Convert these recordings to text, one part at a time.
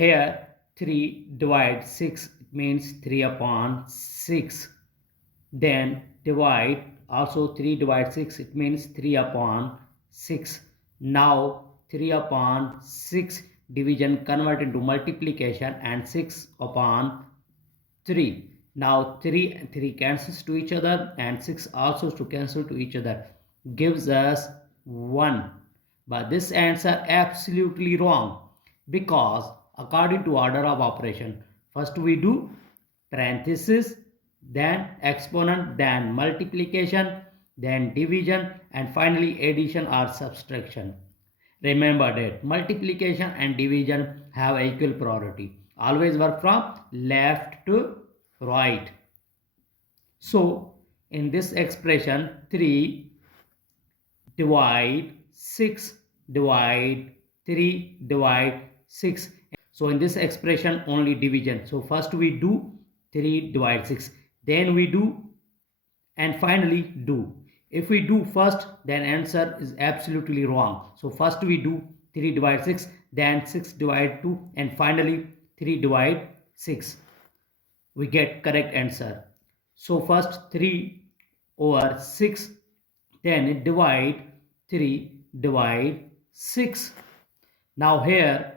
Here 3 divide 6, it means 3 upon 6. Then divide, also 3 divide 6, it means 3 upon 6. Now 3 upon 6 division convert into multiplication and 6 upon 3. Now 3 and 3 cancels to each other and 6 also to cancel to each other, gives us 1. But this answer absolutely wrong, because according to order of operation, first we do parenthesis, then exponent, then multiplication, then division, and finally addition or subtraction. Remember that multiplication and division have equal priority. Always work from left to right. So in this expression, 3 divide 6 divide 3 divide 6. So in this expression only division. So first we do 3 divide 6, then we do, and finally do. If we do first, then answer is absolutely wrong. So first we do 3 divide 6, then 6 divide 2, and finally 3 divide 6. We get correct answer. So first 3 over 6, then divide 3 divide 6. Now here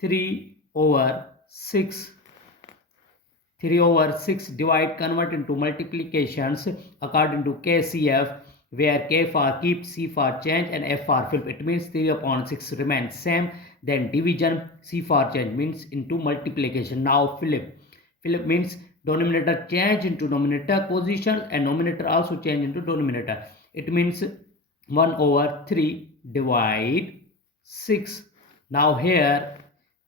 3 over 6 divide convert into multiplications according to KCF, where K for keep, C for change, and F for flip. It means 3 upon 6 remains same. Then division, C for change, means into multiplication. Now flip. Flip means denominator change into numerator position and numerator also change into denominator. It means 1 over 3 divide 6. Now here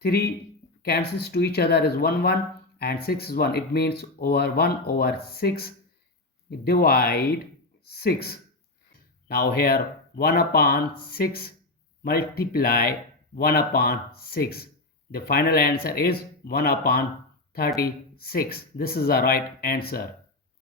3 cancels to each other is 1 1 and 6 is 1. It means over 1 over 6 divide 6. Now here 1 upon 6 multiply 1 upon 6. The final answer is 1 upon 36. This is the right answer.